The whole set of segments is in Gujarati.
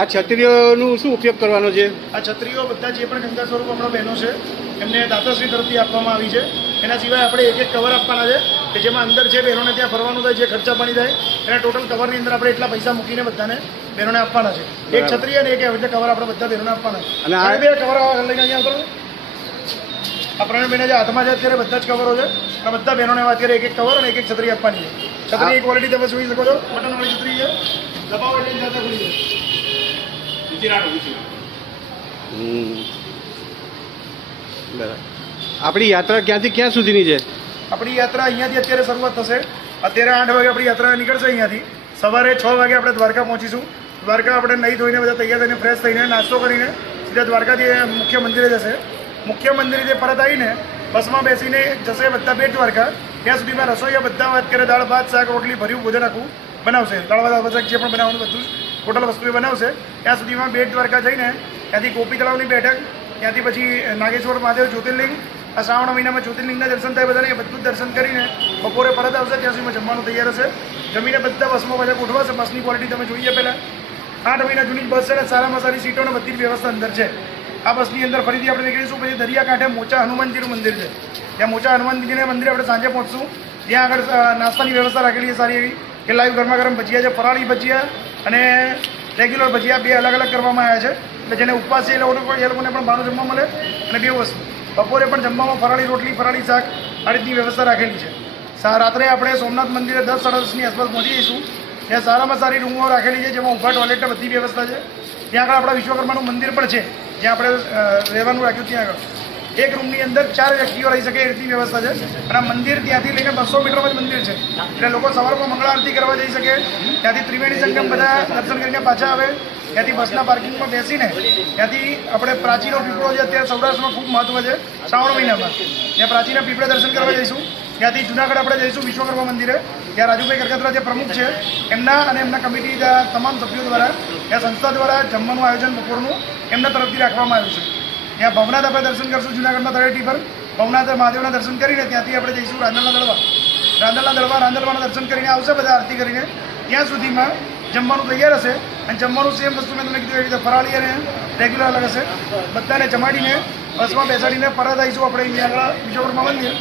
આ છત્રીઓનું શું ઉપયોગ કરવાનો છે? આ છત્રીઓ બધા જે પણ ગંગા સ્વરૂપ આપણા બહેનો છે એમને દાતાશ્રી તરફથી આપવામાં આવી છે. એના સિવાય આપણે એક એક કવર આપવાના છે કે જેમાં અંદર જે બહેનોને ત્યાં ફરવાનું થાય, જે ખર્ચા પાણી થાય એના ટોટલ કવરની અંદર આપણે એટલા પૈસા મૂકીને બધાને બહેનોને આપવાના છે. એક છત્રી અને એક રીતે કવર આપણે બધા બહેનોને આપવાના છે. અને આ બે કવર લઈને અહીંયા આવતો આ પ્રણબેને જે હાથમાં છે અત્યારે બધા જ કવરો છે. આ બધા બહેનોને અત્યારે એક એક કવર અને એક એક છત્રી આપવાની છે. છત્રી ક્વોલિટી તમે જોઈ શકો છો, બટનવાળી છત્રી છે, દબાવો એટલે જાતે ખુલી જાય. બરાબર. આપણી યાત્રા ક્યાંથી ક્યાં સુધીની છે? આપણી યાત્રા અહીંયાથી અત્યારે શરૂઆત થશે. અત્યારે 8 વાગે આપણી યાત્રા નીકળશે અહીંયાથી. સવારે 6 વાગે આપણે દ્વારકા પહોંચીશું. દ્વારકા આપણે નહીં ધોઈને બધા તૈયાર થઈને ફ્રેશ થઈને નાસ્તો કરીને સીધા દ્વારકાથી મુખ્ય મંદિરે જશે. મુખ્ય મંદિરેથી પરત આવીને બસમાં બેસીને જશે બધા બેટ દ્વારકા. ત્યાં સુધીમાં રસોઈયા બધા વાત કરે, દાળ ભાત શાક રોટલી ભર્યું ભોજન આખું બનાવશે. દાળ ભાત શાક જે પણ બનાવવાનું બધું ટોટલ વસ્તુ એ બનાવશે. ત્યાં સુધીમાં બેટ દ્વારકા જઈને ત્યાંથી ગોપી તળાવની બેઠક, ત્યાંથી પછી નાગેશ્વર મહાદેવ જ્યોતિર્લિંગ, આ શ્રાવણ મહિનામાં જ્યોતિર્લિંગના દર્શન થાય બધાને, એ બધું દર્શન કરીને બપોરે પરત આવશે. ત્યાં સુધીમાં જમવાનું તૈયાર હશે. જમીને બધા બસમાં પાછા ગોઠવાશે. બસની ક્વોલિટી તમે જોઈએ પહેલાં 8 મહિના જૂની બસ છે ને સારામાં સારી સીટો અને બધી વ્યવસ્થા અંદર છે. આ બસની અંદર ફરીથી આપણે નીકળીશું. પછી દરિયાકાંઠે મોચા હનુમાનજીનું મંદિર છે. ત્યાં મોચા હનુમાનજીના મંદિરે આપણે સાંજે પહોંચશું. ત્યાં આગળ નાસ્તાની વ્યવસ્થા રાખેલી છે સારી એવી કે લાઈવ ગરમા ગરમ ભજીયા છે, ફરાળી ભજીયા અને રેગ્યુલર ભજીયા, બે અલગ અલગ કરવામાં આવ્યા છે. એટલે જેને ઉપવાસ છે એ લોકોને પણ બહારનું જમવા મળે. અને બે વસ્તુ બપોરે પણ જમવામાં ફરાળી રોટલી, ફરાળી શાક આ રીતની વ્યવસ્થા રાખેલી છે. રાત્રે આપણે સોમનાથ મંદિરે 10 સાડા 10ની આસપાસ પહોંચી જઈશું. ત્યાં સારામાં સારી રૂમો રાખેલી છે, જેમાં ઊભા ટોયલેટ બધી વ્યવસ્થા છે. ત્યાં આગળ આપણા વિશ્વકર્માનું મંદિર પણ છે, જ્યાં આપણે રહેવાનું રાખ્યું. ત્યાં આગળ એક રૂમની અંદર 4 વ્યક્તિઓ રહી શકે એ રીતની વ્યવસ્થા છે. અને આ મંદિર ત્યાંથી લઈને 200 મીટરમાં જ મંદિર છે. એટલે લોકો સવારમાં મંગળા આરતી કરવા જઈ શકે. ત્યાંથી ત્રિવેણી સંગમ બધા દર્શન કરીને પાછા આવે. ત્યાંથી બસના પાર્કિંગમાં બેસીને ત્યાંથી આપણે પ્રાચીનો પીપળો છે, અત્યારે સૌરાષ્ટ્રમાં ખૂબ મહત્વ છે શ્રાવણ મહિનામાં. ત્યાં પ્રાચીના પીપળે દર્શન કરવા જઈશું. ત્યાંથી જુનાગઢ આપણે જઈશું વિશ્વકર્મા મંદિરે. ત્યાં રાજુભાઈ કરકત્રા જે પ્રમુખ છે એમના અને એમના કમિટી તમામ સભ્યો દ્વારા ત્યાં સંસ્થા દ્વારા જમવાનું આયોજન બપોરનું એમના તરફથી રાખવામાં આવ્યું છે. ત્યાં ભવનાથ આપણે દર્શન કરશું જુનાગઢમાં તળેટી પર. ભવનાથ મહાદેવના દર્શન કરીને ત્યાંથી આપણે જઈશું રાંદલના દળવા. રાંદલવાના દર્શન કરીને આવશે બધા આરતી કરીને. ત્યાં સુધીમાં જમવાનું તૈયાર હશે. અને જમવાનું સેમ વસ્તુ મેં તમને કીધું એ રીતે ફરાળી અને રેગ્યુલર અલગ હશે. બધાને જમાડીને બસમાં બેસાડીને પરત આવીશું આપણે અહીંયા આગળ વિશ્વકર્મા મંદિર.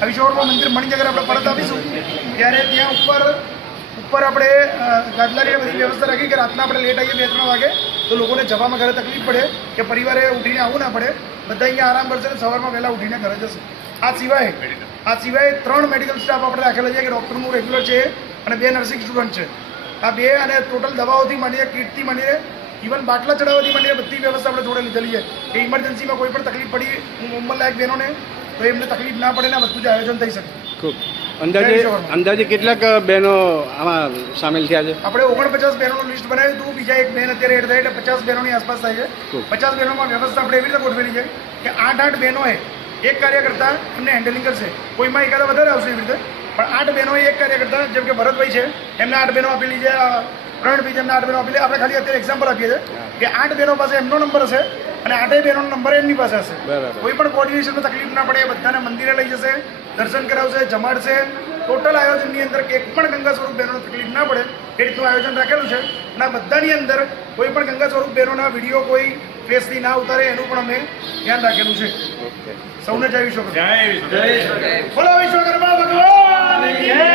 આ વિશ્વકર્મા મંદિર મણિનગર આપણે પરત આવીશું ત્યારે ત્યાં ઉપર આપણે ગાદલાની બધી વ્યવસ્થા રાખી કે રાતના આપણે લેટ આવીએ 2-3 વાગે તો લોકોને જવામાં ઘરે તકલીફ પડે કે પરિવારે ઉઠીને આવવું ના પડે. બધા અહીંયા આરામ કરશે અને સવારમાં વહેલા ઉઠીને ઘરે જશે. આ સિવાય 3 મેડિકલ સ્ટાફ આપણે રાખેલા છે કે ડૉક્ટરનું રેગ્યુલર છે અને 2 નર્સિંગ સ્ટુડન્ટ છે. આ 2 અને ટોટલ દવાઓથી માંડીને કીટથી માંડીને ઇવન બાટલા ચડાવવાથી માંડીને બધી વ્યવસ્થા આપણે જોડે લીધેલી છે કે ઇમરજન્સીમાં કોઈ પણ તકલીફ પડી ઉંમરલાયક બહેનોને તો એમને તકલીફ ના પડે ને બધું જ આયોજન થઈ શકે. ખૂબ અંદાજે કેટલાક બહેનો આમાં સામેલ થયા છે? આપણે 49 બહેનોનું લિસ્ટ બનાવ્યું હતું. બીજા એક બહેન અત્યારે એડ થાય એટલે 50 બહેનોની આસપાસ થાય છે. 50 બહેનોમાં વ્યવસ્થા આપણે એવી રીતે ગોઠવેલી છે કે 8 બહેનોએ એક કાર્યકર્તા એમને હેન્ડલિંગ કરશે. કોઈમાં એકાદા વધારે આવશે એવી રીતે, પણ 8 બહેનોએ એક કાર્યકર્તા, જેમ કે ભરતભાઈ છે એમને 8 બહેનો આપેલી છે. ત્રણ બીજાના 8 બહેનો આપી આપણે ખાલી અત્યારે એક્ઝામ્પલ આપીએ છીએ કે 8 બહેનો પાસે એમનો નંબર હશે અને 8 બહેનોનો નંબર એમની પાસે હશે. બરાબર. કોઈ પણ કોર્ડિનેશનમાં તકલીફ ના પડે, બધાને મંદિરે લઈ જશે, દર્શન કરાવશે, જમાડશે. ટોટલ આયોજનની અંદર એક પણ ગંગા સ્વરૂપ બહેનોને તકલીફ ના પડે એ રીતનું આયોજન રાખેલું છે. અને આ બધાની અંદર કોઈ પણ ગંગા સ્વરૂપ બહેનોના વિડીયો કોઈ ફેસથી ના ઉતારે એનું પણ અમે ધ્યાન રાખેલું છે. ઓકે. સૌને જય વિશ્વકર્મા. બોલો વિશ્વકર્મા ભગવાન કી જય.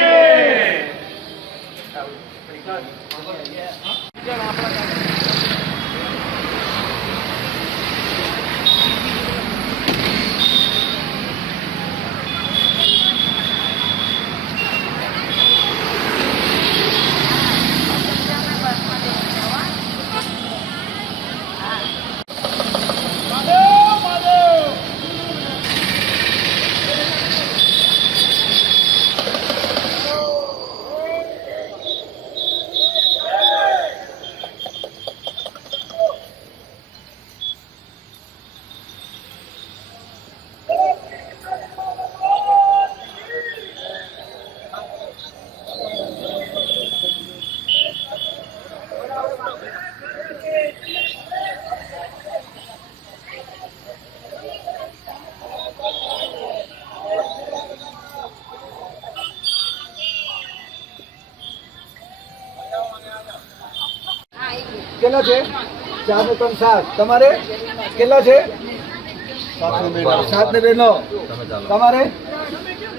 કેટલા છે? 4 ને 3 7. તમારે કેટલા છે? 7 ને 2 9. તમારે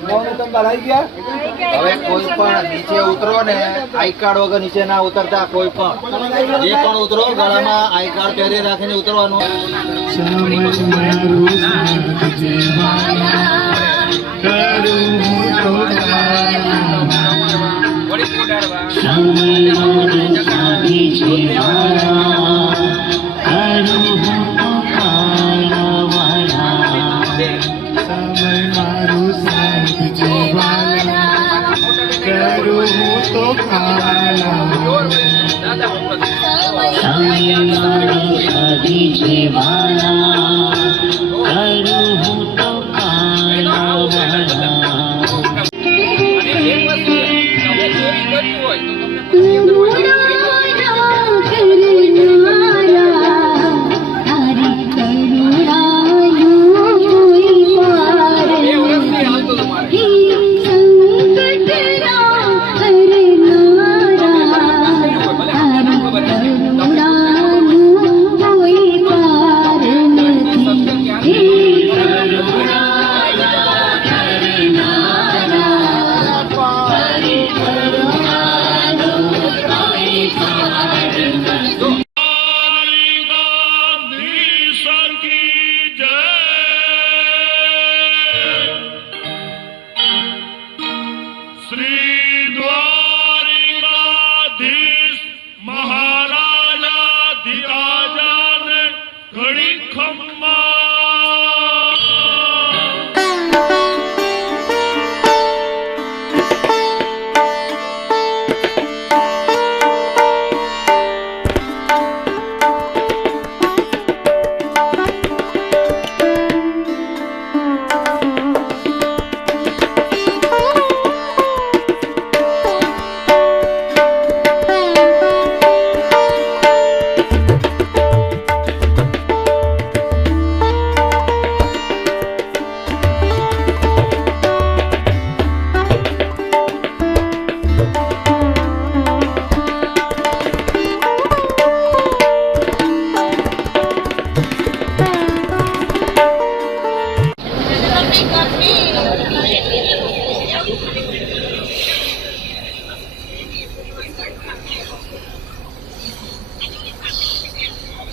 9 ને 3 12 આવી ગયા. હવે કોઈ પણ નીચે ઉતરો ને આઈ કાર્ડ વગર નીચે ના ઉતરતા. કોઈ પણ જે પણ ઉતરો ગળામાં આઈ કાર્ડ પહેરી રાખીને ઉતરવાનું.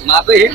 માપી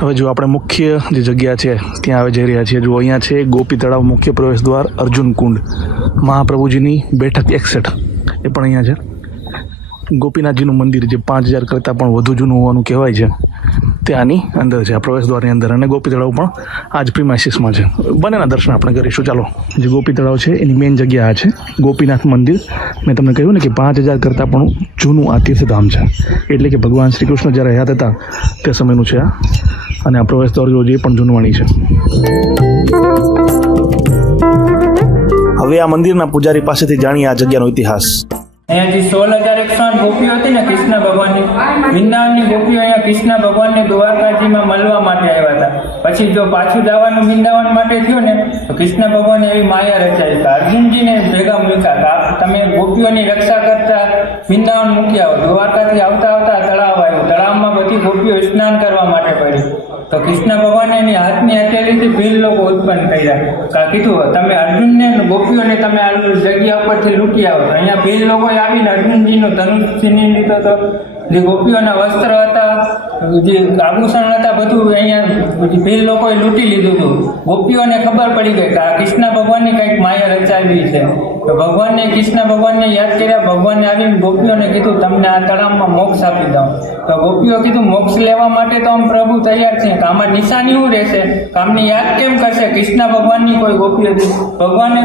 હવે જો આપણે મુખ્ય જે જગ્યા છે ત્યાં હવે જઈ રહ્યા છીએ. જો અહીંયા છે ગોપી તળાવ મુખ્ય પ્રવેશ દ્વાર, અર્જુન કુંડ, મહાપ્રભુજીની બેઠક 61 એ પણ અહીંયા છે. ગોપીનાથજીનું મંદિર જે 5000 કરતાં પણ વધુ જૂનું હોવાનું કહેવાય છે તે આની અંદર છે, આ પ્રવેશ દ્વારની અંદર. અને ગોપી તળાવ પણ આ જ પ્રિમાઇસીસમાં છે. બંનેના દર્શન આપણે કરીશું. ચાલો, જે ગોપી તળાવ છે એની મેઇન જગ્યા આ છે, ગોપીનાથ મંદિર. મેં તમને કહ્યું ને કે 5000 કરતાં પણ જૂનું આ તીર્થધામ છે. એટલે કે ભગવાન શ્રી કૃષ્ણ જ્યારે હયાત હતા તે સમયનું છે આ. અને આ પ્રવેશ દ્વાર જે પણ જૂનવાણી છે. હવે આ મંદિરના પૂજારી પાસેથી જાણીએ આ જગ્યાનો ઇતિહાસ. અહીંયા જે 16,108 ગોપીઓ હતી ને કૃષ્ણ ભગવાનની, વૃંદાવનની ગોપીઓ અહીંયા કૃષ્ણ ભગવાનને દ્વારકાજીમાં મળવા માટે આવ્યા હતા. પછી જો પાછું જવાનું વૃંદાવન માટે થયું ને તો કૃષ્ણ ભગવાને એવી માયા રચાઈ કે અર્જુનજીને ભેગા મૂક્યા કે તમે ગોપીઓની રક્ષા કરતા વૃંદાવન મૂકી આવો. દ્વારકાથી આવતા આવતા તળાવ આવ્યું, તળાવમાં બધી ગોપીઓ સ્નાન કરવા માટે પડી. તો કૃષ્ણ ભગવાને એની હાથની હથેળીથી ભીલ લોકો ઉત્પન્ન કર્યા. કીધું તમે અર્જુનને ગોપીઓને તમે આ જગ્યા ઉપરથી લૂંટી આવો. તો અહીંયા ભીલ લોકો આવીને અર્જુનજીનું ધનુષ છીની લીધો હતો. જે ગોપીઓના વસ્ત્ર હતા, જે આભૂષણ હતા, બધું અહીંયા ભીલ લોકોએ લૂંટી લીધું હતું. ગોપીઓને ખબર પડી ગઈ કે આ કૃષ્ણ ભગવાનની કંઈક માયા રચાવી છે. તો ભગવાનને કૃષ્ણ ભગવાનને યાદ કર્યા. ભગવાનને આવીને ગોપીઓને કીધું તમને આ તળાવમાં મોક્ષ આપી દઉં. તો ગોપીઓ કીધું મોક્ષ લેવા માટે તો આમ પ્રભુ તૈયાર છે. આમાં નિશાની શું રહેશે? કામની યાદ કેમ કરશે? કૃષ્ણ ભગવાનની કોઈ ગોપીઓ ભગવાને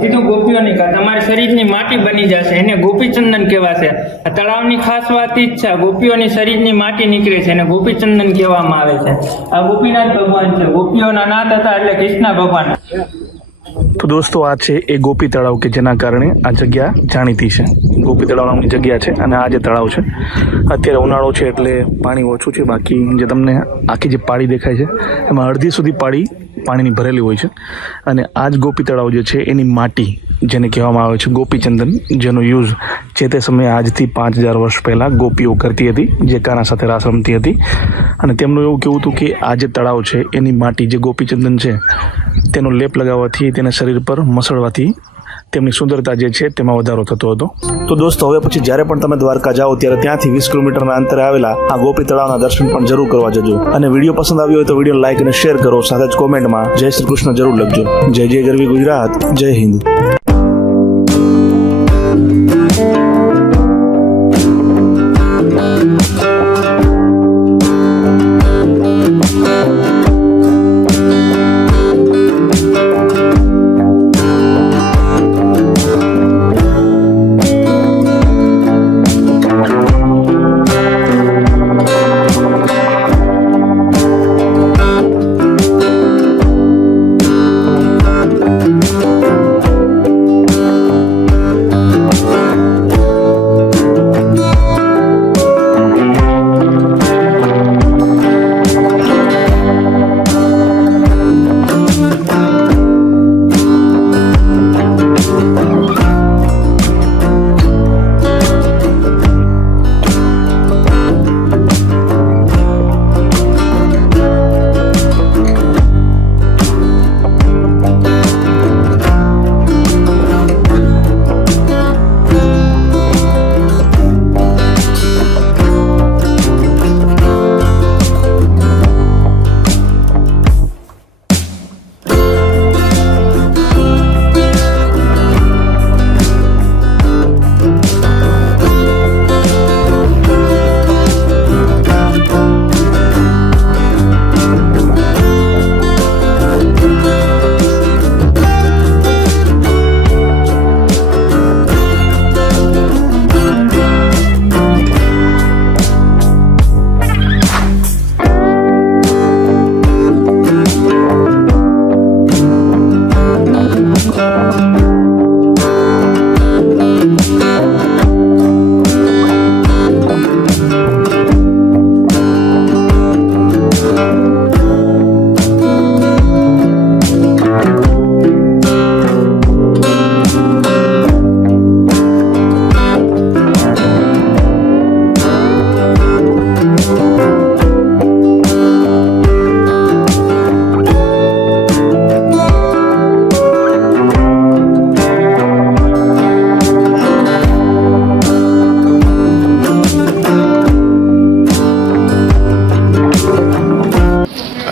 કીધું ગોપીઓની કા તમારી શરીરની માટી બની જશે, એને ગોપીચંદન કહેવાશે. આ તળાવની ખાસ વાત ઈ જ છે, ગોપીઓની શરીરની માટી નીકળે છે એને ગોપીચંદન કહેવામાં આવે છે. આ ગોપીનાથ ભગવાન છે. ગોપીઓના નાથ હતા એટલે કૃષ્ણ ભગવાન. તો દોસ્તો આ છે એ ગોપી તળાવ કે જેના કારણે આ જગ્યા જાણીતી છે. ગોપી તળાવ નામની જગ્યા છે અને આ જે તળાવ છે અત્યારે ઉનાળો છે એટલે પાણી ઓછું છે. બાકી જે તમને આખી જે પાળી દેખાય છે એમાં અડધી સુધી પાણીની ભરેલી હોય છે. અને આ જ ગોપી તળાવ જે છે એની માટી જેને કહેવામાં આવે છે ગોપીચંદન, જેનો યુઝ જે તે સમયે આજથી 5000 વર્ષ પહેલાં ગોપીઓ કરતી હતી જે કાના સાથે રાસ રમતી હતી. અને તેમનું એવું કહેવું હતું કે આ જે તળાવ છે એની માટી જે ગોપીચંદન છે તેનો લેપ લગાવવાથી તેના શરીર પર મસળવાથી તેમની સુંદરતા જે છે તેમાં વધારો થતો હતો. તો દોસ્તો હવે પછી જ્યારે પણ તમે દ્વારકા જાઓ ત્યારે ત્યાંથી 20 કિલોમીટરના અંતરે આવેલા આ ગોપી તળાવના દર્શન પણ જરૂર કરવા જજો. અને વિડીયો પસંદ આવ્યો હોય તો વિડીયો લાઈક અને શેર કરો. સાથે જ કોમેન્ટમાં જય શ્રી કૃષ્ણ જરૂર લખજો. જય જય ગરવી ગુજરાત, જય હિન્દ.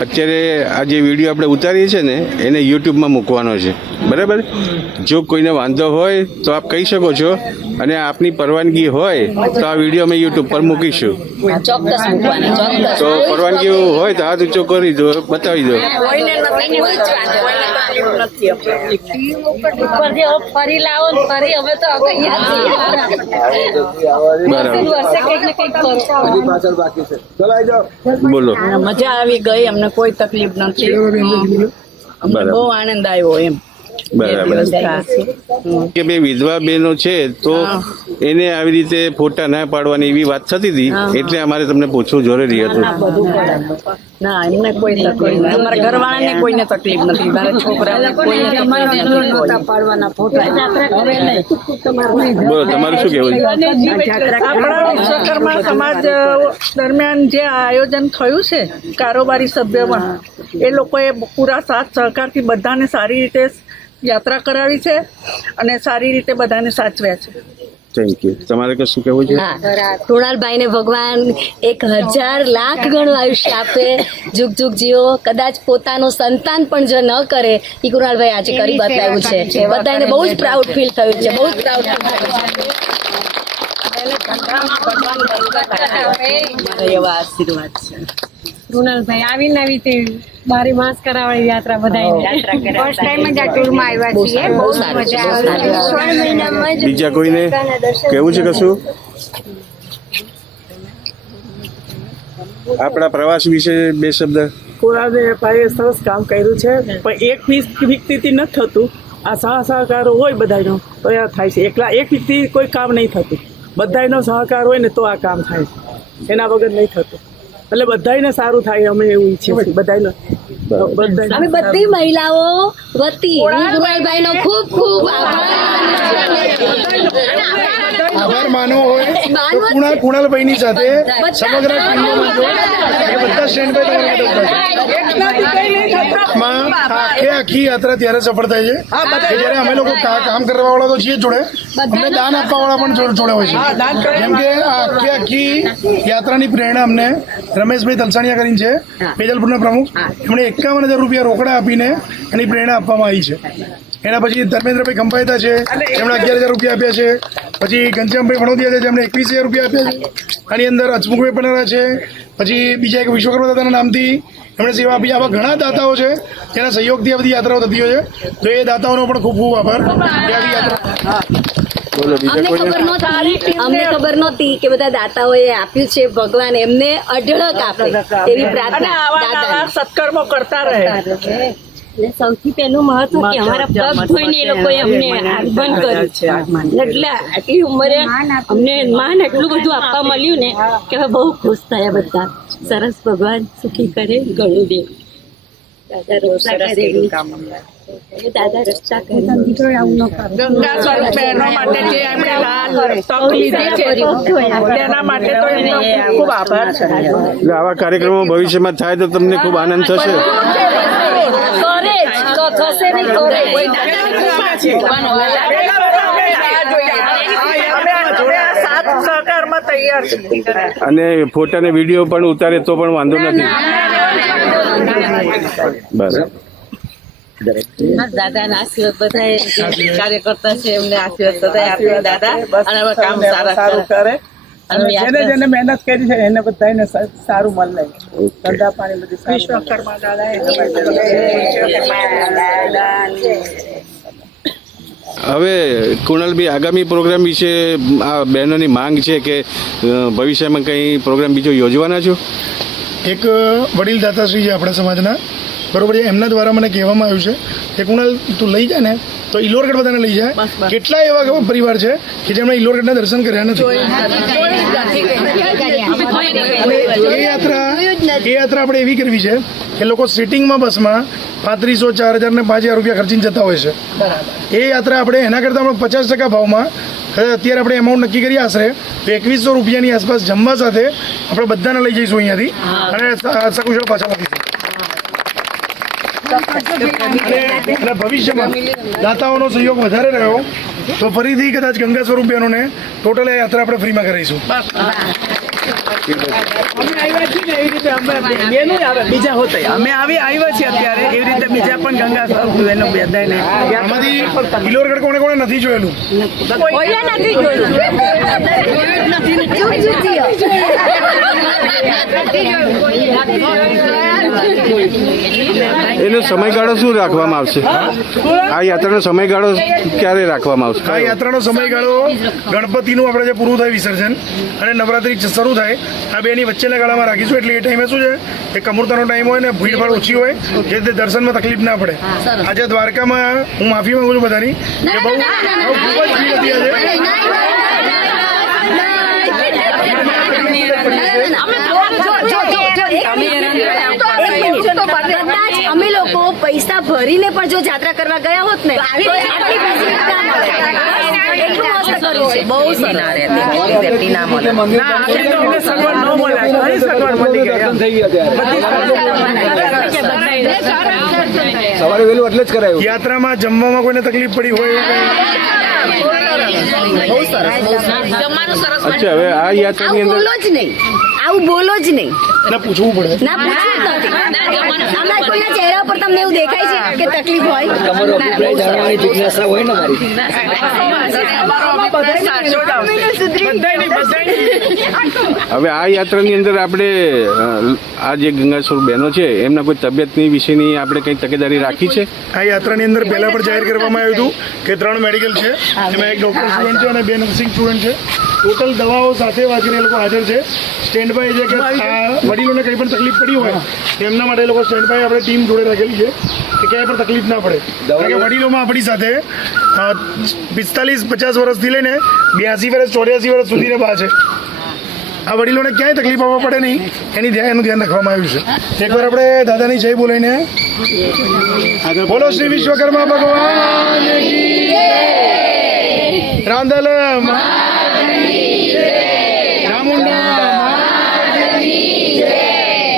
અત્યારે આ જે વિડીયો આપણે ઉતારીએ છીએ ને એને યુટ્યુબમાં મૂકવાનો છે, બરાબર? જો કોઈને વાંધો હોય તો આપ કહી શકો છો, અને આપની પરવાનગી હોય તો આ વિડીયો અમે યુટ્યુબ પર મૂકીશું. ચોક્કસ મૂકવાના, ચોક્કસ. તો પરવાનગી હોય તો હાથ ઊંચો કરી દો, બતાવી દો. કોઈને નથી, ઉપર જે ફરી લાવો ને ફરી હવે તો બોલો. મજા આવી ગઈ, અમને કોઈ તકલીફ નથી, અમને બહુ આનંદ આવ્યો એમ. બરાબર. કે બે વિધવા બહેનો છે તો એને આવી રીતે ફોટા ના પાડવાની એવી વાત થતી હતી, એટલે અમારે તમને પૂછવું જરૂરી હતું. ના, એમને કોઈ તકલીફ નથી, અમારા ઘરવાળાને કોઈને તકલીફ નથી, મારા છોકરાને કોઈને પાડવાના ફોટા. બોલો, તમારું શું કહેવું છે? આપણા વિશ્વકર્મા સમાજ દરમિયાન જે આયોજન થયું છે કારોબારી સભ્યમાં, એ લોકોએ પૂરા સાથ સહકારથી બધાને સારી રીતે યાત્રા કરાવી છે અને સારી રીતે બધાને સાચવ્યા છે. Thank you. તમારે કશું કહેવું છે? કૃણાલભાઈ ને ભગવાન 1000 લાખ ગણું આયુષ્ય આપે, જુગ જુગ જીવો. કદાચ પોતાનું સંતાન પણ જો ન કરે એ કૃણાલભાઈ આજે કરી બતાવ્યું છે. બધાને બહુ જ પ્રાઉડ ફીલ થયું છે, બહુ જ પ્રાઉડ ફીલ થયું છે. એવા આશીર્વાદ છે. કૃણાલભાઈ આવીને આવી તે બારી માસ કરાવવાની યાત્રા બધાય ફર્સ્ટ ટાઈમ જ આ ટૂરમાં આવ્યા છીએ. બહુ મજા આવી. બીજા કોઈને કહેવું છે કશું? આપણા પ્રવાસ વિશે બે શબ્દ. કુણાલભાઈએ સરસ કામ કર્યું છે, પણ એક વ્યક્તિથી નથી થતું. આ સહકારો હોય બધાનો તો આ થાય છે. એકલા એક વ્યક્તિ કોઈ કામ નહીં થતું. બધાનો સહકાર હોય ને તો આ કામ થાય છે, એના વગર નહીં થતું. એટલે બધાને સારું થાય અમે એવું ઈચ્છીએ છીએ. બધાને અમે બધી મહિલાઓ વતી કૃણાલભાઈ નો ખૂબ ખૂબ આભાર માનવો હોય તો કુણાલભાઈની સાથે સમગ્ર ટીમનો એ બધા સ્ટેન્ડ બાય આખી યાત્રા ત્યારે સફળ થાય છે કે જ્યારે અમે લોકો કામ કરવા વાળા તો છીએ જોડે, અમને દાન આપવા વાળા પણ જોડે હોય છે. જેમ કે આખી યાત્રાની પ્રેરણા અમને રમેશભાઈ તલસાણીયા કરીને છે, વેજલપુરના પ્રમુખ, એમણે 51,000 રૂપિયા રોકડા આપીને એની પ્રેરણા આપવામાં આવી છે. એના પછી ધર્મેન્દ્રભાઈ ખંભાયતા છે, એમણે 11,000 રૂપિયા આપ્યા છે. પછી ઘનશ્યામભાઈ વણોદિયા છે, જેમણે 21,000 રૂપિયા આપ્યા છે. આની અંદર હસમુખભાઈ પનારા છે. પછી બીજા એક વિશ્વકર્મા દાદાના નામથી એમણે સેવા આપી. આવા ઘણા દાતાઓ છે જેના સહયોગથી આ બધી યાત્રાઓ થતી હોય છે. તો એ દાતાઓનો પણ ખૂબ ખૂબ આભાર. અમને ખબર નહોતી કે બધા દાતાઓએ આપ્યું છે. ભગવાન એમને અઢળક આપે એવી પ્રાર્થના. સત્કર્મો કરતા રહે. સૌથી પહેલું મહત્વ કે અમારા પગ ધોઈને એ લોકોએ અમને આગમન કર્યું છે. એટલે આટલી ઉંમરે અમને માન એટલું બધું આપવા મળ્યું ને કે હવે બહુ ખુશ થયા બધા. સરસ, ભગવાન સુખી કરે, ઘણું દે. દાદા રક્ષા કરે. ગંગા સ્વરૂપ બહેનો માટે જે એમણે તક લીધી છે તેના માટે તો એમનો ખૂબ ખૂબ આભાર છે. એટલે આવા કાર્યક્રમો ભવિષ્યમાં થાય તો તમને ખૂબ આનંદ થશે. સહકારમાં તૈયાર છે. અને ફોટા ને વિડીયો પણ ઉતારે તો પણ વાંધો નથી. બરાબર. દાદાના આશીર્વાદ બધા કાર્યકર્તા છે એમને આશીર્વાદ બધા આપ્યા દાદા, અને હવે કામ સારું કરે. જેને જેને મહેનત કરી છે એને બધાને સારું મળે. ધંધા પાણી બધી વિશ્વકર્મા દાદા. હવે કુણાલભાઈ, આગામી પ્રોગ્રામ વિશે આ બહેનોની માંગ છે કે ભવિષ્યમાં કંઈ પ્રોગ્રામ બીજો યોજવાના છો? એક વડીલ દાતાશ્રી છે આપણા સમાજના, બરોબર છે, એમના દ્વારા મને કહેવામાં આવ્યું છે કે કુણાલ તું લઈ જાય ને તો ઇલોરગઢ બધાને લઈ જાય. કેટલા એવા પરિવાર છે કે જેમણે ઇલોરગઢના દર્શન કર્યા નથી. એ યાત્રા આપણે એવી કરવી છે કે લોકો સિટિંગમાં બસમાં 3500, 4,000 ને 5,000 રૂપિયા ખર્ચીને જતા હોય છે. એ યાત્રા આપણે એના કરતાં આપણે 50% ભાવમાં અત્યારે આપણે એમાઉન્ટ નક્કી કરીએ આશરે તો 2,100 રૂપિયાની આસપાસ જમવા સાથે આપણે બધાને લઈ જઈશું અહીંયાથી અને સકુશળ પાછા મૂકીશું. અને ભવિષ્યમાં દાતાઓનો સહયોગ વધારે રહ્યો તો ફરીથી કદાચ ગંગા સ્વરૂપ બહેનોને ટોટલ આ યાત્રા આપણે ફ્રીમાં કરાવીશું. અમે આવ્યા છીએ ને એવી રીતે અમે બેનું આવે બીજા હોતે અમે આવ્યા છીએ અત્યારે એવી રીતે બીજા પણ ગંગા સ્વરૂપ બહેનો બધાને. આમાંથી ઇલોરગઢ કોને કોને નથી જોયેલું? એનો સમયગાળો શું રાખવામાં આવશે? આ યાત્રાનો સમયગાળો ક્યારે રાખવામાં આવશે? આ યાત્રાનો સમયગાળો ગણપતિનું આપણે જે પૂરું થાય વિસર્જન અને નવરાત્રી શરૂ થાય આ બેની વચ્ચેના ગાળામાં રાખીશું. એટલે એ ટાઈમે શું છે કે કમૂરતાનો ટાઈમ હોય ને ભીડભાડ ઓછી હોય, જે રીતે દર્શનમાં તકલીફ ના પડે. આજે દ્વારકામાં હું માફી માંગુ છું બધાની કે બહુ ખૂબ જ ભીડ હતી આજે. અમે લોકો પૈસા ભરીને પણ જો યાત્રા કરવા ગયા હોત ને તો આટલી ફેસિલિટી ના મળે. એટલું મસ્ત કર્યું છે, બહુ સરસ. સવારે વહેલું એટલે જ કરાયું. યાત્રામાં જમવામાં કોઈને તકલીફ પડી હોય બહુ સરસ જમવાનું સરસ અચ્છા, હવે આ યાત્રાની આવું અંદર બોલો જ નહીં, આવું બોલો જ નહીં. ના પૂછવું પડે. ના પૂછવું જ નથી. આમાં કોઈના ચહેરા પર તમને એવું દેખાય છે કે તકલીફ હોય? હવે આ યાત્રાની અંદર આપણે આ જે ગંગાસુર બહેનો છે એમના કોઈ તબિયતની વિશેની આપણે કંઈ તકેદારી રાખી છે? આ યાત્રાની અંદર પહેલા પણ જાહેર કરવામાં આવ્યું હતું કે 3 મેડિકલ છે, એમાં એક ડૉક્ટર સ્ટુડન્ટ છે અને 2 નર્સિંગ સ્ટુડન્ટ છે. ટોટલ દવાઓ સાથે વાંચીને એ લોકો હાજર છે. સ્ટેન્ડ બાય છે કે આ વડીલોને કંઈ પણ તકલીફ પડી હોય એમના માટે એ લોકો સ્ટેન્ડ બાય આપણે ટીમ જોડે રાખેલી છે કે ક્યાંય પણ તકલીફ ના પડે. કારણ કે વડીલોમાં આપણી સાથે 45-50 વર્ષથી લઈને 82 વર્ષ 84 વર્ષ સુધીને બા છે. આ વડીલોને ક્યાંય તકલીફ આવવા પડે નહીં એનું ધ્યાન રાખવામાં આવ્યું છે. એકવાર આપણે દાદાની જય બોલાઈને બોલો શ્રી વિશ્વકર્મા ભગવાન કી જય. રાંદલ ચામુંડા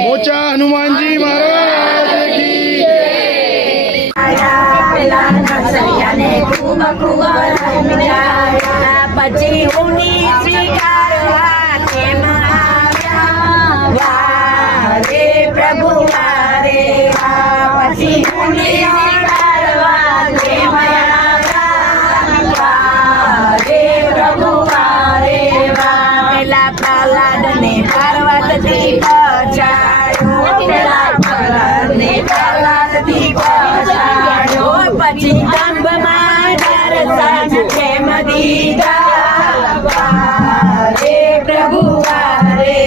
મોચા હનુમાનજી મહારાજ કી જય. પછી ઊની સ્વીકારવા કેમ આવ્યા વારે પ્રભુ વારે પછી ઊની સ્વીકારવા કેમ આવ્યા વારે પ્રભુ વારે પેલા પ્રહલાદ ને પાર્વતી પછાડ્યો પેલા પ્રહલાદ ને પાર્વતી પછાડ્યો પછી કંબમાં દર્શન કેમ દીધા વારે પ્રભુ વારે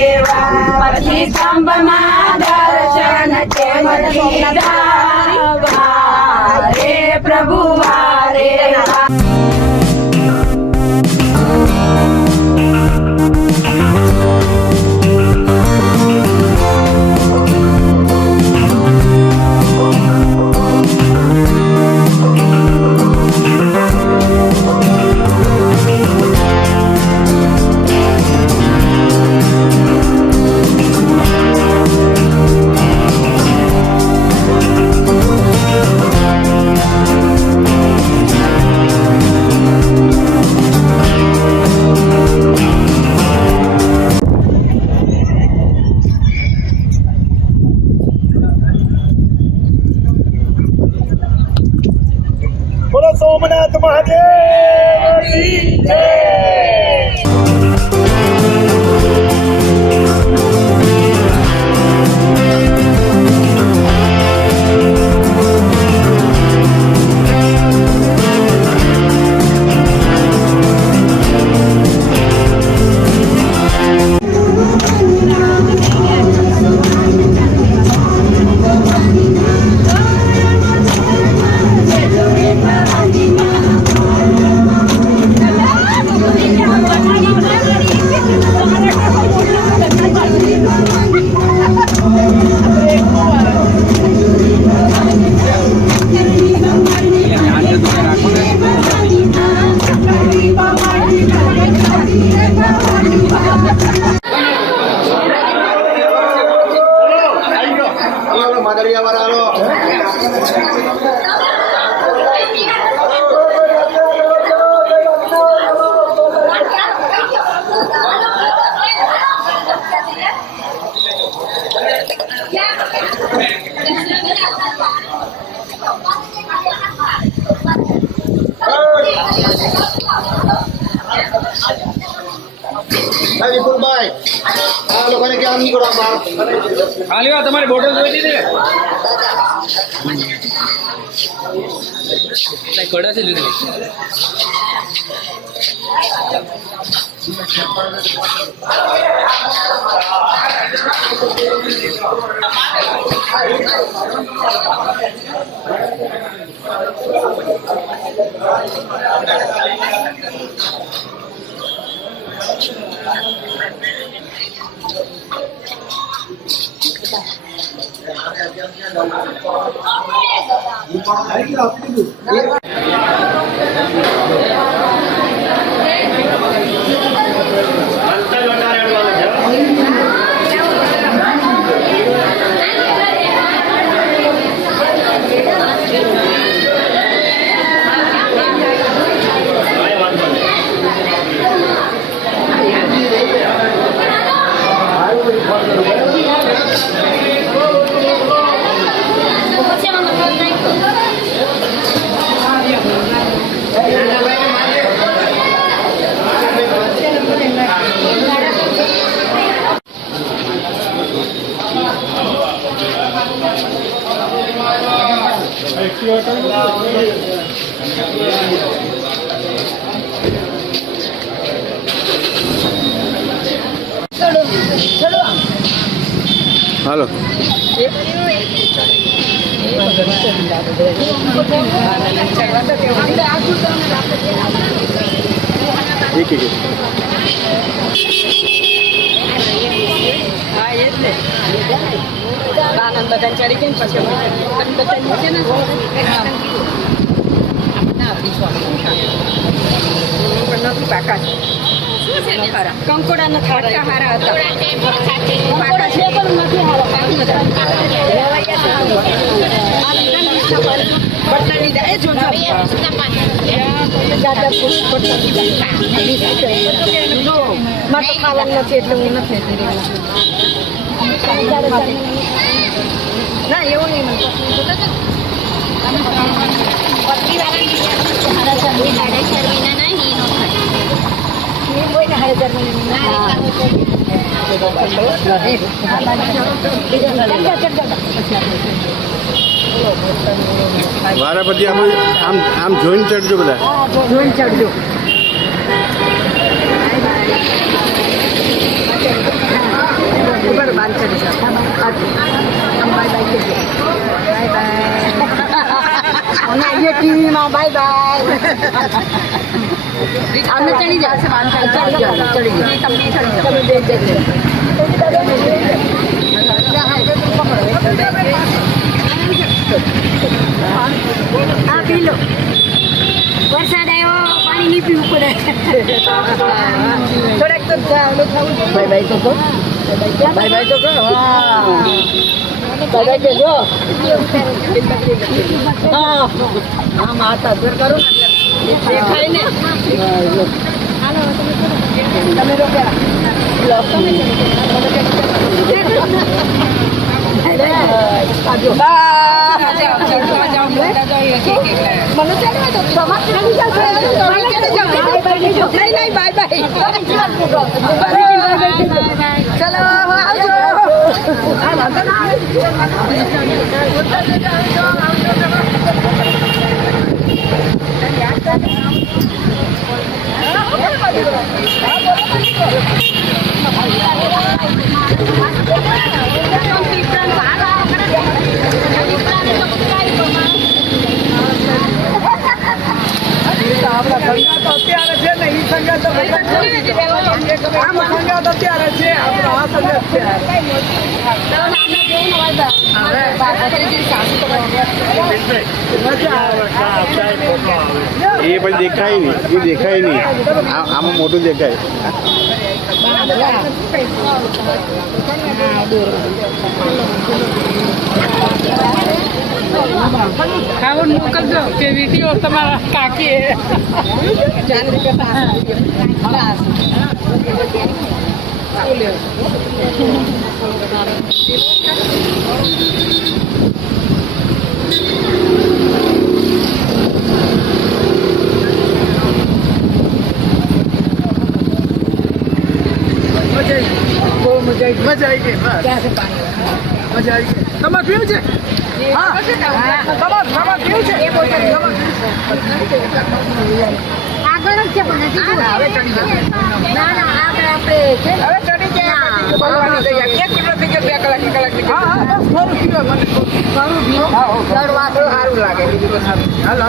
પછી સ્તંભમાં દર્શન કેમ દીધા વારે પ્રભુ વારે બોલો સોમનાથ મહાદેવ કી જય. વિપુલભાઈ આ લોકોને ક્યાં નીકળો ખાલી તમારી બોટલ જોઈ દીધી કડા છે લીધી હાલો એક એક હા એ જ ને આનંદ બધા ચડી ગઈ ને પછી બધા નીચે ને પણ નથી પાકા કંકોડા નથી હારા હારા હતા પાકા છે પણ નથી બટનાની જાય જો મારે ખાવાનું નથી એટલે હું નથી ના એવું નહીં મને મારા પછી આપણે આમ આમ જોઈને ચડજો બધા જોઈને ચડજો ઉપર બાર ચડી અને અહીંયા ટીવીમાં બાય બાય અમે ચડી જશે ચડી જાઓ તમે હા પી લો વરસાદ આવ્યો પાણી નહીં પીવું પડે થોડાક તો બાય બાય તો કહો બાય બાય તો કહો બાય કેજો હા હા માતા ફેર કરું ને દેખાય ને તમે રોક્યા એ પણ દેખાય નહીં એ દેખાય નહીં આમાં મોટું દેખાય ખાવાનું મોકલજો કે વિડીયો તમારા કાકી મજા આવી ગઈ મજા આવી ગઈ તમારે પીવું છે તમારે પીવું છે આગળ જ છે પણ હજી હવે ચડી જશે ના ના આગળ આપણે છે હવે ચડી જાય એક કિલો થઈ ગયો 2 કલાક હા બસ થોડું પીવો મને ચડવા તો સારું લાગે હાલો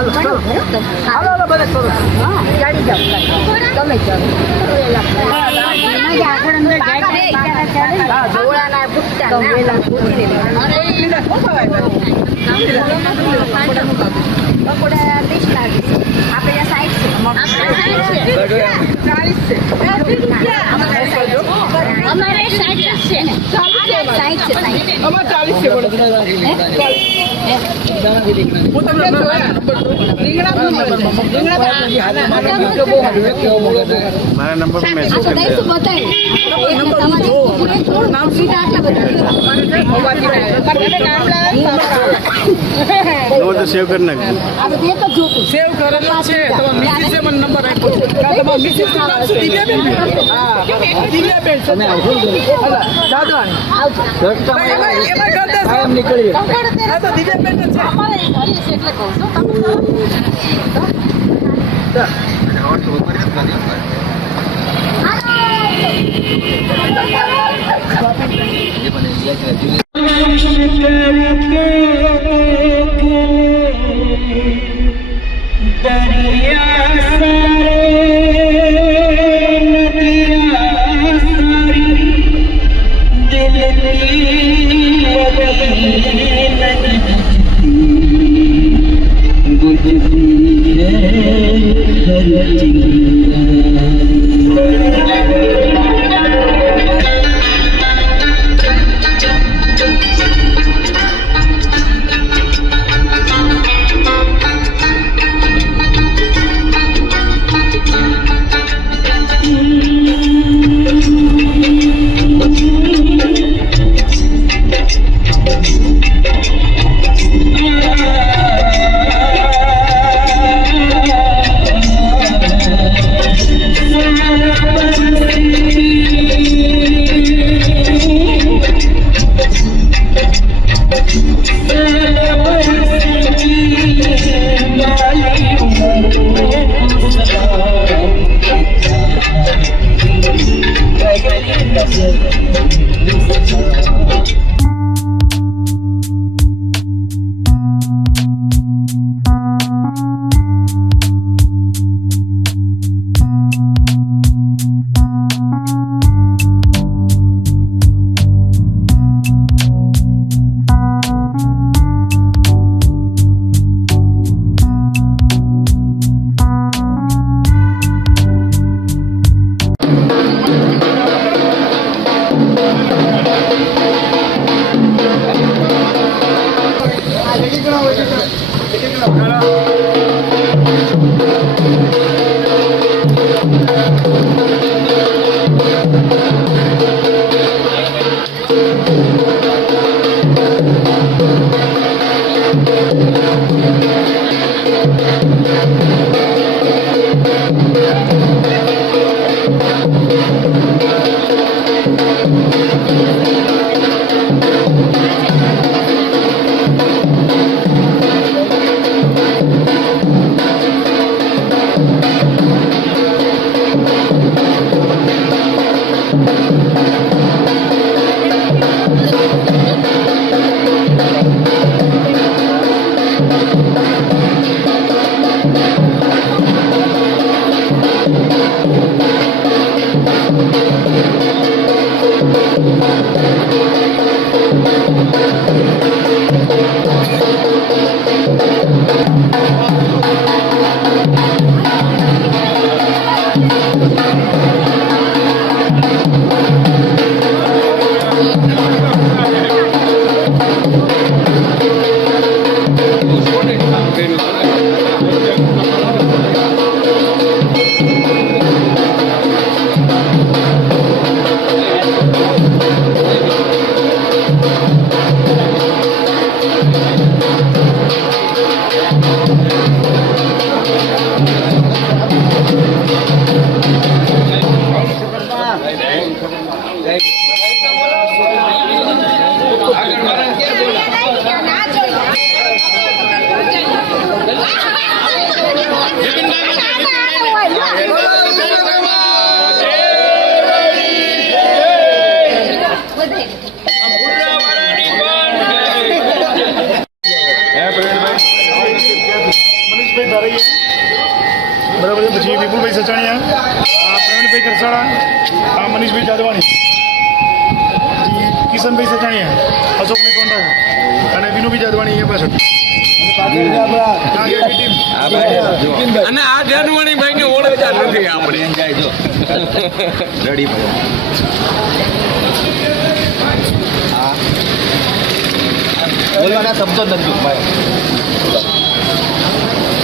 હાલો બધા થોડું ચડી જાવ તમે ચડો આગળ અંદર જાય જોડાના પૂછતા વેલા પૂછી પકોડા 30 લાગે આપણે અમારે 60 છે અમારે 40 છે હું તમને મારા નંબર પર મેસેજ કરી દેજો તો સેવ કરી નાખજો સેવ કરેલો છે તમારા મિસિસે મને નંબર આપ્યો છે તમારા મિસિસ નું નામ શું દિવ્યાબેન હા દિવ્યાબેન તમે આવજો દાદા આવજો એમ નીકળીએ. મનીષભાઈ ધારૈયા બરાબર છે, પછી વિપુલભાઈ સચાણીયા, આ પ્રવીણભાઈ કરસાળા, આ મનીષભાઈ જાદવાણી, પછી કિશનભાઈ સચાણીયા, અશોકભાઈ કોંડા અને વિનુભાઈ જાદવાણી અહીંયા પાછળ. અને આ જાનવાણી ભાઈ ને ઓળખતા નથી આપણે. બોલવાના શબ્દો નથી ભાઈ.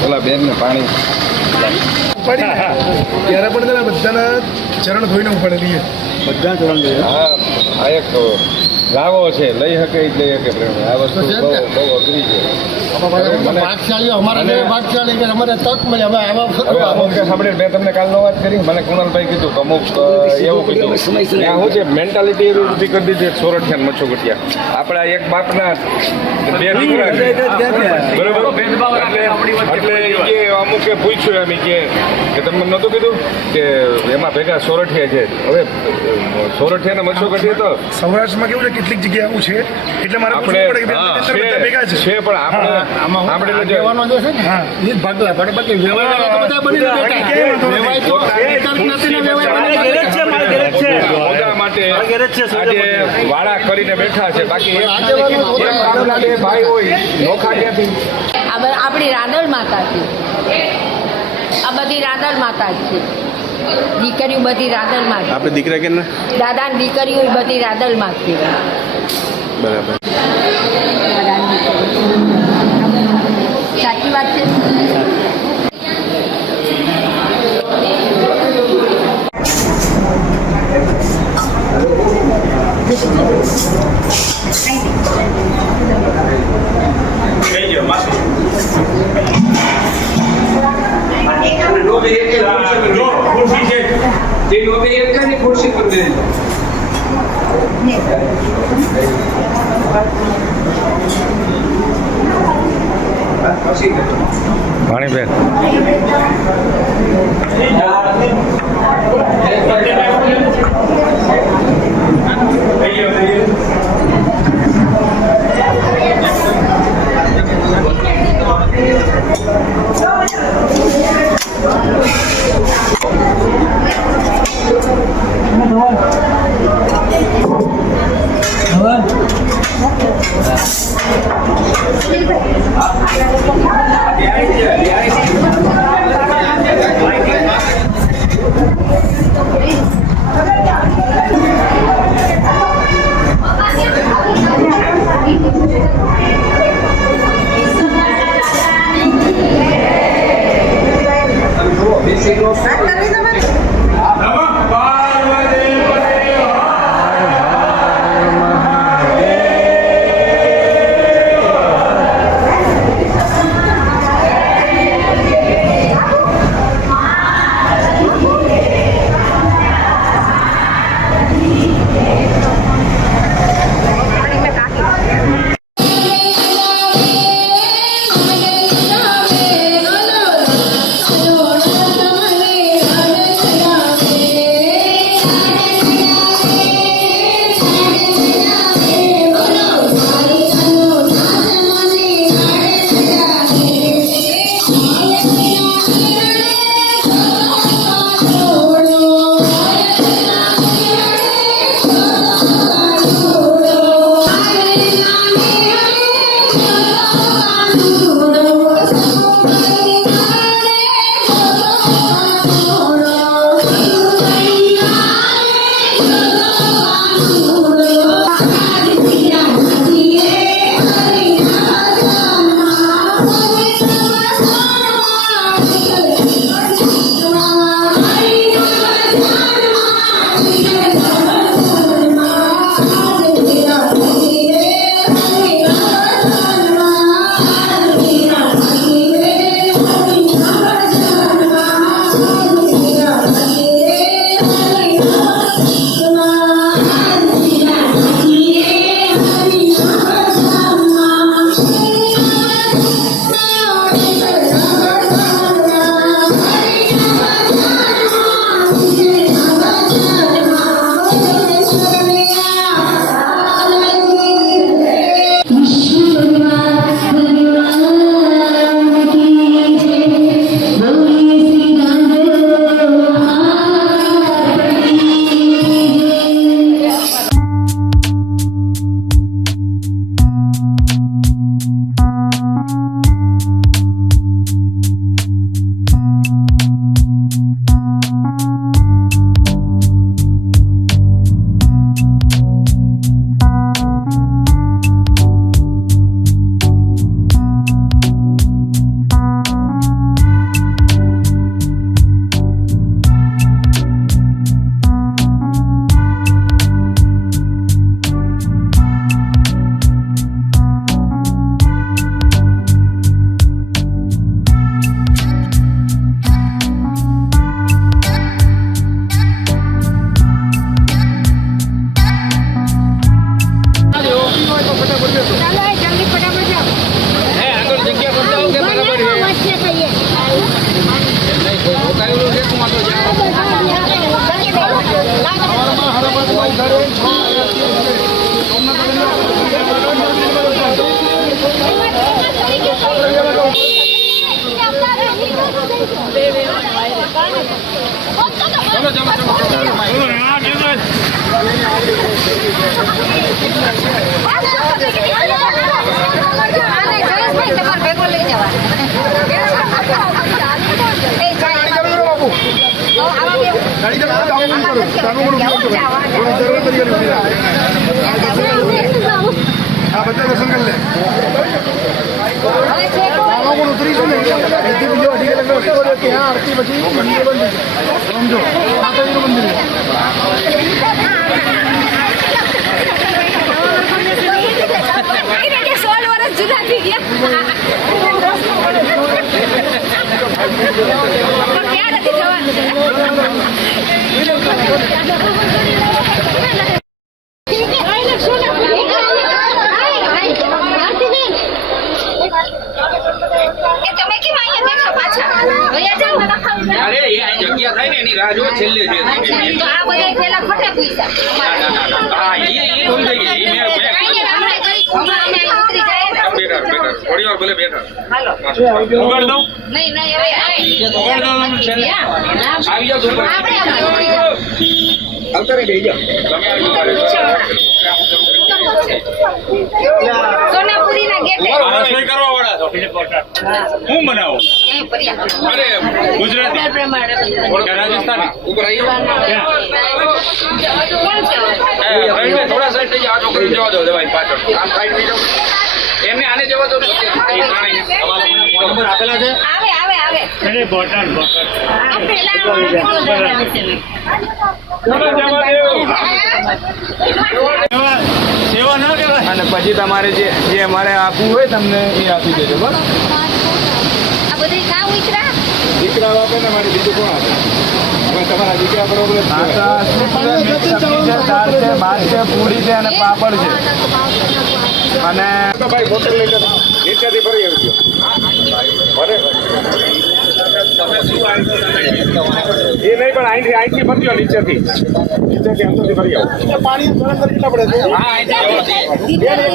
ઓલા બેન ને પાણી ઉપાડી ત્યારે પણ તેના બધાના ચરણ ધોઈને ઉપાડેલી છે. બધા ચરણ જોઈએ. હા, આ એક લાવો છે, લઈ શકે જ લઈ શકે પ્રેમ. આ વસ્તુ બહુ અઘરી છે. ભાગશાળી અમારા જેવા ભાગશાળી કે અમારે તક મળે હવે સાંભળીને મેં તમને કાલનો વાત કરી મને કુણાલભાઈ કીધું કે અમુક એવું કીધું ત્યાં શું છે મેન્ટાલિટી એવી ઊભી કરી દીધી સોરઠિયા મચ્છો કટિયા આપણા એક બાપના બે દીકરા છે બરોબર એટલે એ અમુકે પૂછ્યું એમ કે તમને નહોતું કીધું કે એમાં ભેગા સોરઠિયા છે હવે સોરઠિયાના મચ્છો કટિયા તો સૌરાષ્ટ્રમાં કેવું છે કેટલીક જગ્યાએ આવું છે એટલે મારે આપણે પૂછવું પડે કે બે બધા ભેગા છે છે પણ આપણે કહેવાનો જે છે ને એ જ ભાગલા પડે બાકી વ્યવહાર તો બધા બની રહ્યા હોદ્દા માટે આજે વાળા કરીને બેઠા છે બાકી એક ગામના બે ભાઈ હોય નોખા ક્યાંથી આપણી રાંદલ માતાથી આ બધી રાંદલ માતા જ છે દીકરીઓ બધી રાંદલ માં આપણે દીકરા કે ના દાદા દીકરીઓ બધી રાંદલ માં જ બરાબર સાચી વાત છે ભાણીબેન આ બધા દર્શન કરી લે પણ ઉતરી છે ને એથી બીજો અઢી કલાક રસ્તો કર્યો ત્યાં આરતી પછી મંદિર બંધ છે સમજો માતાજીનું મંદિર છે 16 વર્ષ જૂના થઈ ગયા ક્યાં નથી જવાનું જગ્યા થાય ને એની રાહ જો છેલ્લે છે થોડી વાર ભલે બેઠા ઉગાડ દઉં આવી જાઓ આવતા રહી જાઓ સોનાપુરી ના ગેટે રસોઈ કરવા વાળા છો હું બનાવો અરે ગુજરાતી રાજસ્થાની ઉપર આવી થોડા સાઈડ થઈ આ છોકરી જવા દો ભાઈ પાછળ આમ સાઈડ થઈ જાઓ એમને આને જવા દો નંબર આપેલા છે આવે આવે આવે અરે બોટલ બોટલ સેવા ના કહેવાય. અને પછી તમારે જે અમારે આપવું હોય તમને એ આપી દેજો બરાબર આ બધી કા ઉતરા દીકરા આપે ને મારે બીજું કોણ આપે હવે તમારા દીકરા બરોબર દાળ છે ભાત છે પૂરી છે અને પાપડ છે અને ભાઈ બોટલ લઈ લો નીચેથી ભરી આવજો એ નહીં પણ અહીંથી ભરજો નીચેથી અંદરથી ભરી આવો પાણી ગરમ કેટલા પડે છે હા અહીંથી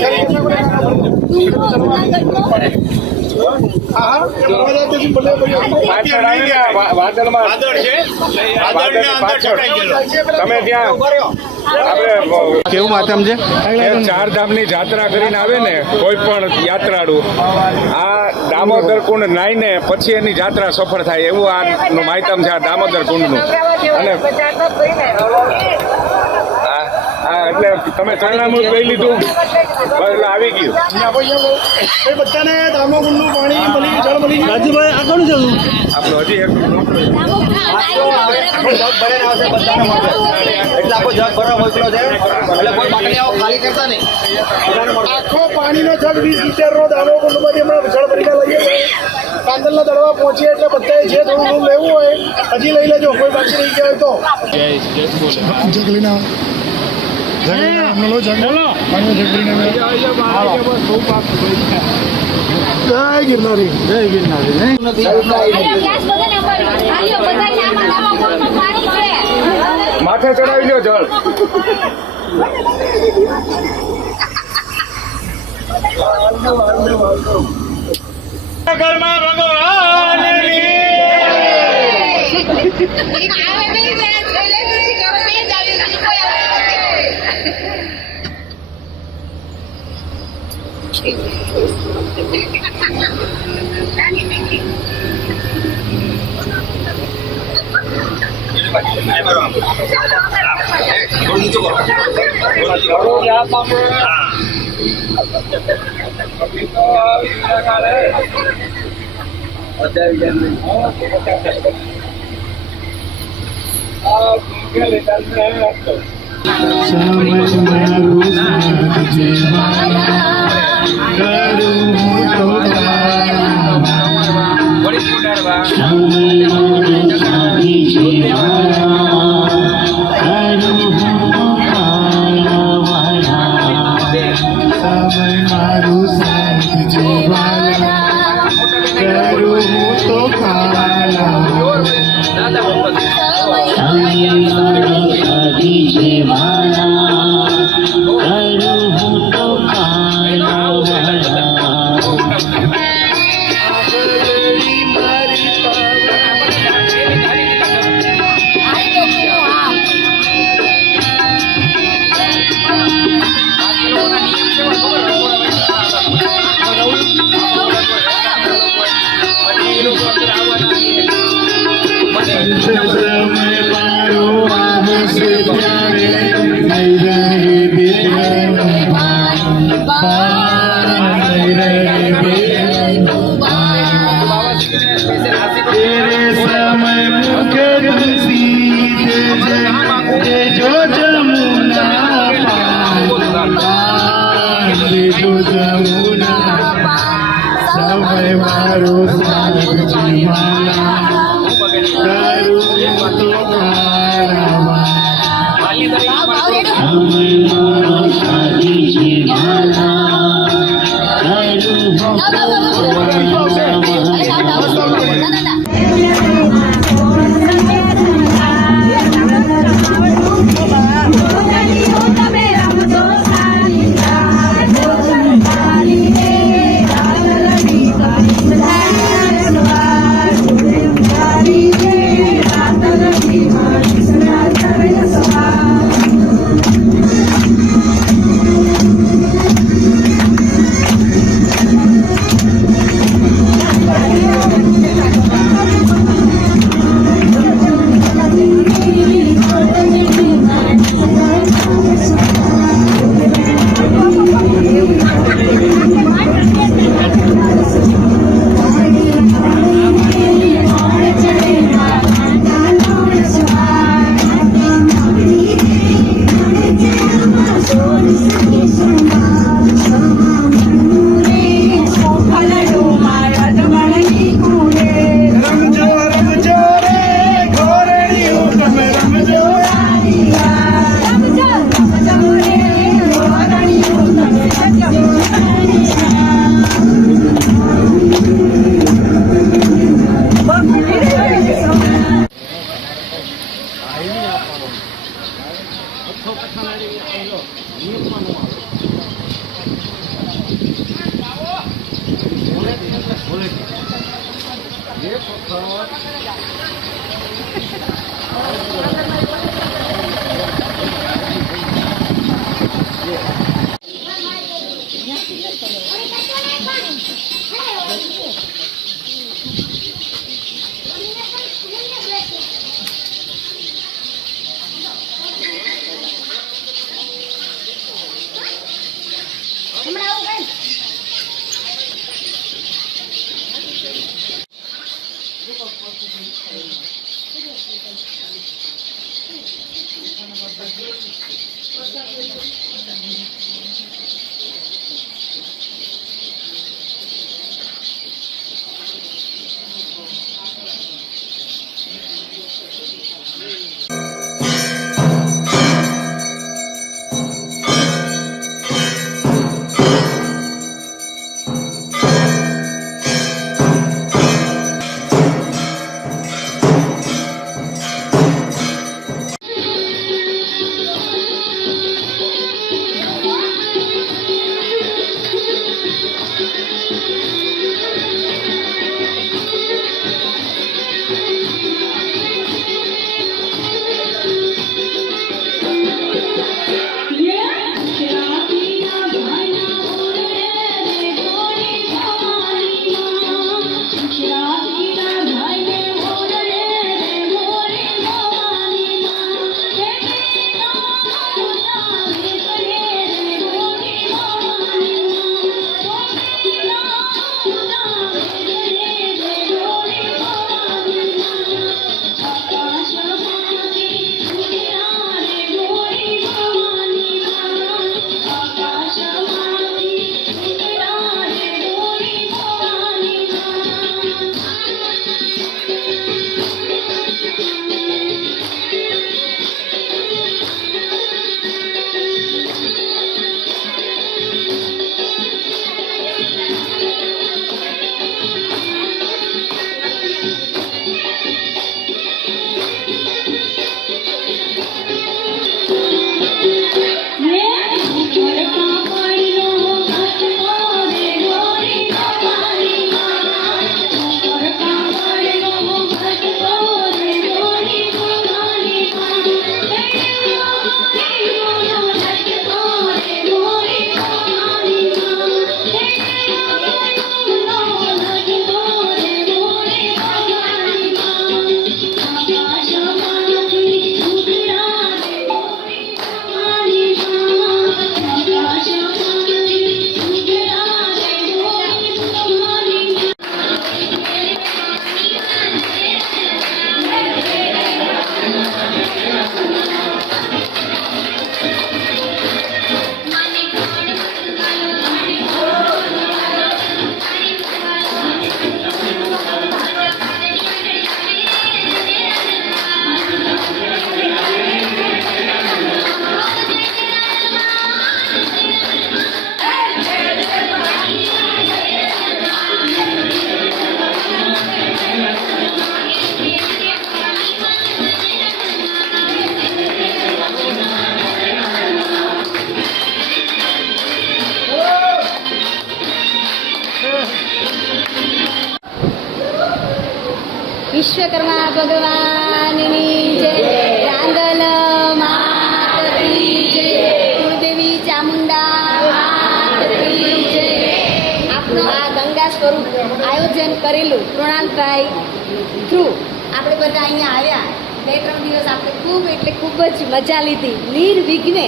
તમે ત્યાં કેવું માતમ છે ચાર ધામની જાત્રા કરીને આવે ને કોઈ પણ યાત્રાળુ આ દામોદર કુંડ નાઈને પછી એની જાત્રા સફળ થાય એવું આનું માહિતમ છે આ દામોદર કુંડનું અને હા એટલે તમે ચરણામૃત લઈ લીધું એટલે આવી ગયું એ બધાને દામોકુંડનું પાણી મળી જળ મળી ગયું રાજુભાઈ આ કોણ છે આપણું હજી એક એટલે આખો જગ ભરવા મોકલો છે એટલે કોઈ બાટલીઓ ખાલી કરતા નહીં આખો પાણીનો જગ 20 લીટરનો દામોકુંડમાંથી હમણાં જળ ભરીને લઈએ છીએ કાંદલના દળવા પહોંચીએ એટલે બધાએ જે થોડું થોડું લેવું હોય હજી લઈ લેજો કોઈ બાકી રહી ગયા હોય તો જગ લઈને આવો જય ગિરનારી જય ગિરનારી માથે ચડાવી લો જળ ઘરમાં ભગવાનની तेरे समय मुख तुलसी दे जो जमुना पार दे जो जमुना समय मारो सागजी माला करूं तुम्हारा समय मारो सागजी माला વિશ્વકર્મા ભગવાનની જય, રાંદલ માત કી જય, કુળદેવી ચામુંડા માત કી જય. આપનું આ ગંગા સ્વરૂપ આયોજન કરેલું કૃણાલભાઈ થ્રુ આપણે બધા અહીંયા આવ્યા. 2-3 દિવસ આપણે ખૂબ એટલે ખૂબ જ મજા લીધી. નિર્વિઘ્ને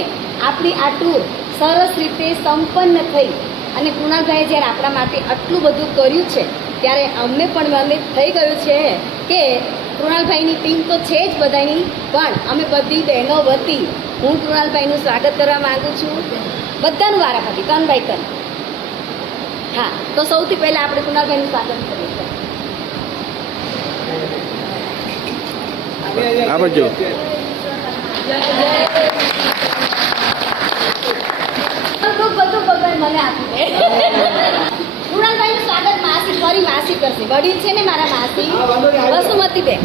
આપણી આ ટૂર સરસ રીતે સંપન્ન થઈ અને કૃણાલભાઈએ જ્યારે આપણા માટે આટલું બધું કર્યું છે ત્યારે અમને પણ મને થઈ ગયું છે કે કૃણાલભાઈની ટીમ તો છે જ બધાની, પણ અમે બધી બહેનો વતી હું કૃણાલભાઈનું સ્વાગત કરવા માંગુ છું. બધાનું વારાફરતી ટર્ન બાય ટર્ન. હા, તો સૌથી પહેલાં આપણે કૃણાલભાઈનું સ્વાગત કરીએ છીએ. આ બાજુ બધું ભગવાન મને આપી દે. કૃણાલભાઈનું સ્વાગત માસી ફરી માસી કરશે. વડીલ છે ને મારા માસી વસુમતી બેન.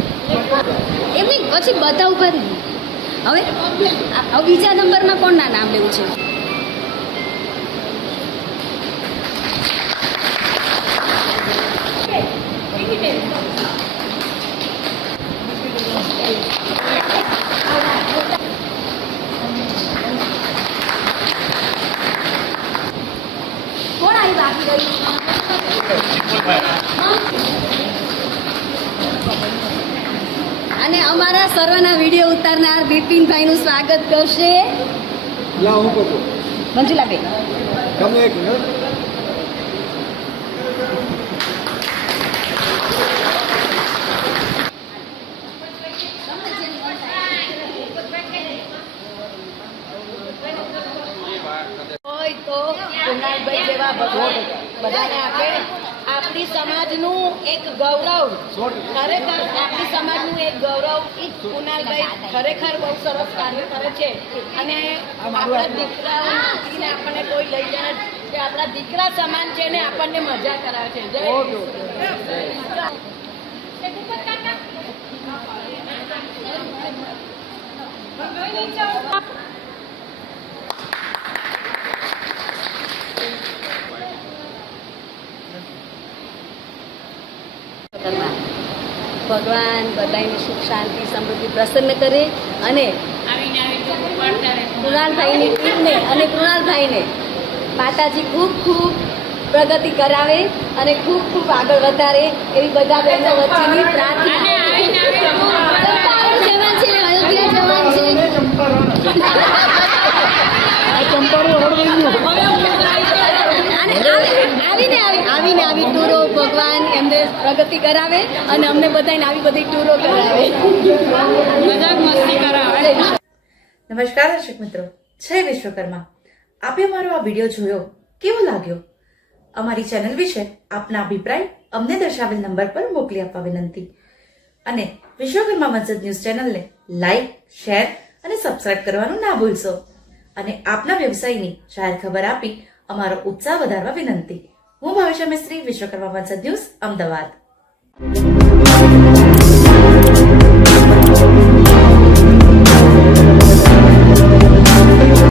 એમની પછી બધા ઉભા થઈ ગયા. હવે બીજા નંબરમાં કોણના નામ લેવું છે? કોણ આવી બાકી રહ્યું? અને અમારા સર્વના વિડીયો ઉતારનાર બિપિનભાઈનું સ્વાગત કરશે મંજુલાબેન. તમે એક મિનિટ. હોય તો કુણાલભાઈ જેવા ભગવાન બધાને આપે. આપણી સમાજનું એક ગૌરવ, ખરેખર આપણી સમાજનું એક ગૌરવ કુણાલભાઈ ખરેખર બહુ સરસ કાર્ય કરે છે. અને આપણા દીકરાઓને આપણને કોઈ લઈ જાય કે આપણા દીકરા સમાન છે ને આપણને મજા કરાવે છે. જય ભગવાન બધાની સુખ શાંતિ સમૃદ્ધિ પ્રસન્ન કરે અને કૃણાલભાઈની ટીમને અને કૃણાલભાઈને માતાજી ખૂબ ખૂબ પ્રગતિ કરાવે અને ખૂબ ખૂબ આગળ વધારે એવી બધા બહેનો વચ્ચેની પ્રાર્થના. જવાન છે, અયોધ્યા જવાન છે. આવીને આવી ટૂરો ભગવાન એમને પ્રગતિ કરાવે અને અમને બધાને આવી બધી ટૂરો કરાવે, મજાક મસ્તી કરાવે. નમસ્કાર દર્શક મિત્રો, જય વિશ્વકર્મા. આપે મારો આ વિડીયો જોયો, કેવો લાગ્યો? અમારી ચેનલ વિશે આપના અભિપ્રાય અમને દર્શાવેલ નંબર પર મોકલી આપવા વિનંતી. અને વિશ્વકર્મા વંશજ ન્યૂઝ ચેનલને લાઈક, શેર અને સબસ્ક્રાઇબ કરવાનું ના ભૂલશો. અને આપના વ્યવસાયની જાહેર ખબર આપી અમારો ઉત્સાહ વધારવા વિનંતી. હું ભાવેશા મિસ્ત્રી, વિશ્વકર્મા વંશજ ન્યૂઝ, અમદાવાદ.